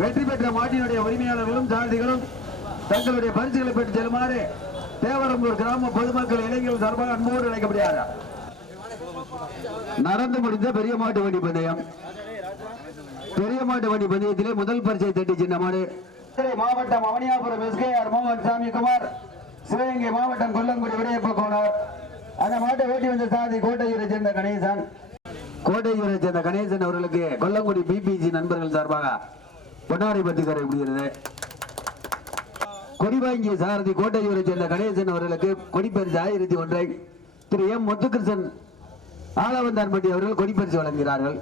வெற்றி பெற்ற மாட்டினுடைய உரிமையாளர்களும் சாரதிகளும் தங்களுடைய பரிசுகளை பெற்று செல்லுமாறு தேவரம்பூர் கிராம பொதுமக்கள் இளைஞர்கள் சார்பாக அன்போடு அழைக்கப்படுகிறார். நடந்து முடிந்த பெரிய மாட்டு வண்டி பந்தயம். பெரிய மாட்டு வண்டி பந்தயத்திலே முதல் பரிசை தட்டி சின்ன மாவட்டம் அவனியாபுரம் எஸ்கேஆர் மோகன் சாமி குமார் சிவகங்கை மாவட்டம் கொல்லங்குடி விடையப்ப கோனார். அந்த மாட்டை ஓட்டி வந்த சாதி கோட்டையூரை சேர்ந்த கணேசன். கோட்டையூரை சேர்ந்த கணேசன் அவர்களுக்கு கொல்லங்குடி பிபிசி நண்பர்கள் சார்பாக பொன்னாடை பத்தி தரப்படுகிறது கொடி சாரதி கோட்டையூரை சேர்ந்த கணேசன் அவர்களுக்கு கொடிப்பரிசு ஆயிரத்தி ஒன்றை. திரு எம் முத்துகிருஷ்ணன் ஆலவந்தான்பட்டி அவர்கள் கொடிப்பரிசு வழங்குகிறார்கள்.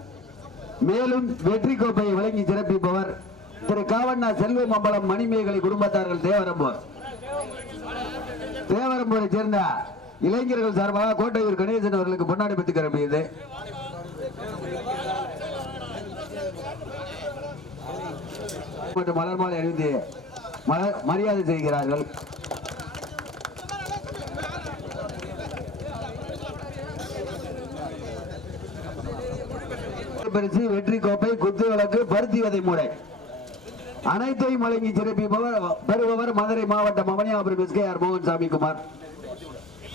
மேலும் வெற்றி கோப்பையை வழங்கி சிறப்பிப்பவர் திரு காவண்ணா செல்வம் அம்பலம் மணிமேகலை குடும்பத்தார்கள் தேவரம்பூர். தேவரம்பூரை சேர்ந்த இளைஞர்கள் சார்பாக கோட்டையூர் கணேசன் அவர்களுக்கு பொன்னாடி பத்தி கிளம்பியது மற்றும் மலர் மாலை அணிந்து மலர் மரியாதை செய்கிறார்கள். பரிசு வெற்றி கோப்பை குத்து விளக்கு பருத்தி விதை மூடை. அனைத்தையும் வழங்கி சிறப்பிப்பவர் பெறுபவர் மதுரை மாவட்டம் கே ஆர் மோகன் சாமி குமார்.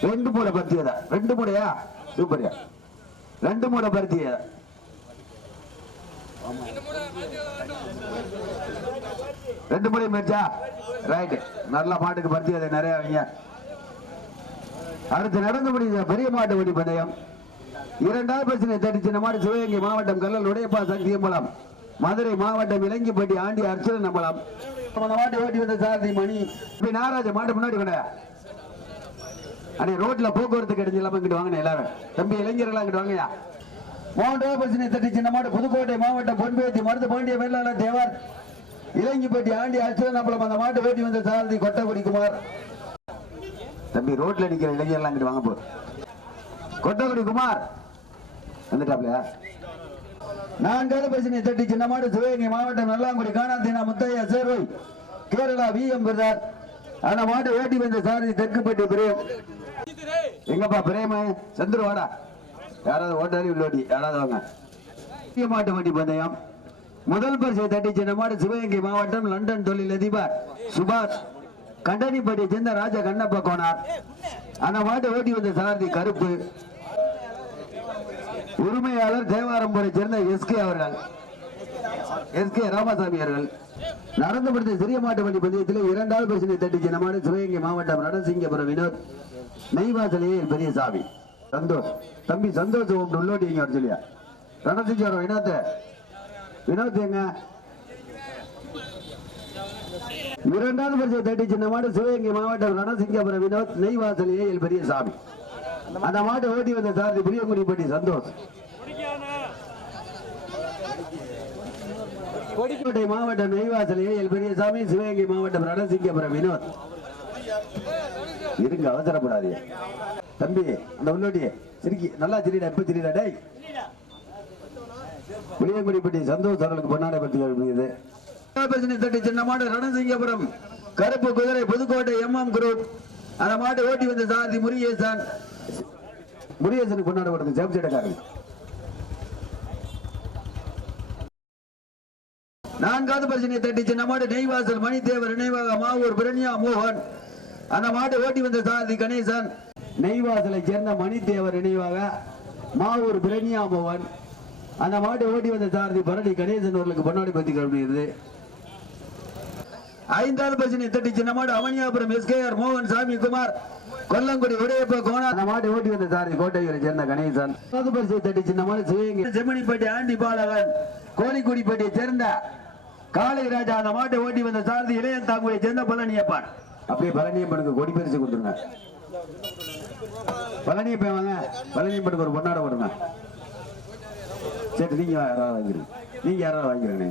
ரெண்டு மூடை பருத்தியதா ரெண்டு மூடையா? சூப்பரியா. ரெண்டு மூடை பருத்தியதா ரெண்டு முறை மேட்சா ரைட் நல்ல மாட்டுக்கு பருத்தி அதை நிறைய வைங்க. அடுத்து நடந்து பெரிய மாட்டு வண்டி பந்தயம். இரண்டாவது பிரச்சனை தட்டி சின்ன மாடு சிவகங்கை மாவட்டம் கல்லல் உடையப்பா சக்தியம்பலம் மதுரை மாவட்டம் இலங்கிப்பட்டி ஆண்டி அர்ச்சனை நம்பலம் அந்த மாட்டை ஓட்டி வந்த சாரதி மணி. இப்ப நாராஜ மாட்டு முன்னாடி கொண்ட அண்ணே ரோட்ல போக்குவரத்து கிடைச்சி இல்லாம இங்கிட்டு வாங்கினேன் எல்லாரும். தம்பி இளைஞர்களா இங்கிட்டு வாங்கயா மூன்றாவது பிரச்சனை தட்டி சின்ன மாடு புதுக்கோட்டை மாவட்டம் பொன்பேத்தி மருது பாண்டிய மேலாளர் தேவார். இலங்கிப்பட்டி ஆண்டி அர்ச்சனை நம்பலம் அந்த மாட்டு வேட்டி வந்த சாரதி கொட்டகுடி குமார். தம்பி ரோட்ல நிக்கிற இளைஞர்லாம் இங்கிட்டு வாங்க போ. கொட்டகுடி குமார். வந்துட்டாப்லையா நான்காவது பிரச்சனை தட்டி சின்னமாடு சிவகங்கை மாவட்டம் நல்லாங்குடி காணாத்தினா முத்தையா சேர்வை. கேரளா வி எம் பிரதார். அந்த மாட்டு ஓட்டி வந்த சாரதி தெற்குப்பட்டி பிரேம். எங்கப்பா பிரேம? சந்துரு யாராவது ஓட்டாளி உள்ளோட்டி யாராவது வாங்க பெரிய மாட்டு வண்டி பந்தயம். முதல் பரிசை தட்டி சின்ன மாடு சிவகங்கை மாவட்டம் லண்டன் தொழிலதிபர் சுபாஷ். கண்டனிப்பட்டியை சேர்ந்த ராஜா கண்ணப்ப கோனார். அந்த மாட்டை ஓட்டி வந்த சாரதி கருப்பு. உரிமையாளர் தேவாரம்பூரை சேர்ந்த எஸ்கே அவர்கள். எஸ்கே ராமசாமி அவர்கள். நடந்து சிறிய மாட்டு வண்டி பந்தயத்தில் இரண்டாவது பிரச்சனை தட்டி சின்னமான சிவகங்கை மாவட்டம் நடசிங்கபுரம் வினோத். நெய்வாசலையே பெரிய சாமி. சந்தோஷ். தம்பி சந்தோஷ் உங்க உள்ளோட்டிங்க வர சொல்லியா? ரணசிங்கபுரம் வினோத் வினோத் எங்க? இரண்டாவது பரிசை தட்டி சின்ன மாடு சிவகங்கை மாவட்டம் ரணசிங்கபுரம் வினோத் நெய்வாசலையே பெரிய சாமி அந்த மாட்டை ஓட்டி வந்த சாரதி புளியங்குடிப்பட்டி சந்தோஷ். கொடிக்கோட்டை மாவட்டம் நெய்வாசல் ஏஎல் பெரியசாமி சிவகங்கை மாவட்டம் ரணசிங்கபுரம் வினோத். இருங்க அவசரப்படாதீங்க. தம்பி அந்த உள்ளோடி சிரிக்கி. நல்லா சிரிடா எப்ப சிரிடா டேய். புளியங்குடிப்பட்டி சந்தோஷ் அவர்களுக்கு பொன்னாடை பற்றி பிரச்சனை தட்டி சின்ன மாடு ரணசிங்கபுரம் கருப்பு குதிரை புதுக்கோட்டை எம் எம் குரூப் அந்த மாட்டை ஓட்டி வந்த சாரதி முருகேசன். முருகேசனுக்கு பொன்னாடை படுத்து சேப்சேட்டக்காரன் நான்காவது பிரச்சனை தட்டி சின்ன மாடு நெய்வாசல் மணிதேவர் நினைவாக மாவூர் பிரண்யா மோகன். அந்த மாட்டை ஓட்டி வந்த சாரதி கணேசன். நெய்வாசலை சேர்ந்த மணிதேவர் நினைவாக மாவூர் பிரண்யா மோகன். அந்த மாட்டை ஓட்டி வந்த சாரதி பரணி கணேசன் அவர்களுக்கு பொன்னாடி பத்தி கழுவியது ஐந்தாவது பிரச்சனை தட்டி சின்ன மாடு அவனியாபுரம் எஸ்கேஆர் மோகன் சாமி குமார் கொல்லங்குடி உடையப்ப கோணா அந்த மாட்டை ஓட்டி வந்த சாரதி கோட்டையூரை சேர்ந்த கணேசன். பரிசை தட்டி சின்ன மாடு சிவகங்கை செம்மணிப்பட்டி ஆண்டி பாலகன் கோழிக்குடிப்பட்டியை சேர்ந்த காளை ராஜா அந்த மாட்டை ஓட்டி வந்த சாரதி இளையன் தாங்குவை சேர்ந்த பழனியப்பான். அப்படியே பழனியப்பனுக்கு கொடி பரிசு கொடுத்துருங்க. பழனியப்பன் வாங்க. பழனியப்பனுக்கு ஒரு பொன்னாட வருங்க சரி நீங்க யாராவது வாங்கிருங்க நீங்க யாராவது வாங்கிருங்க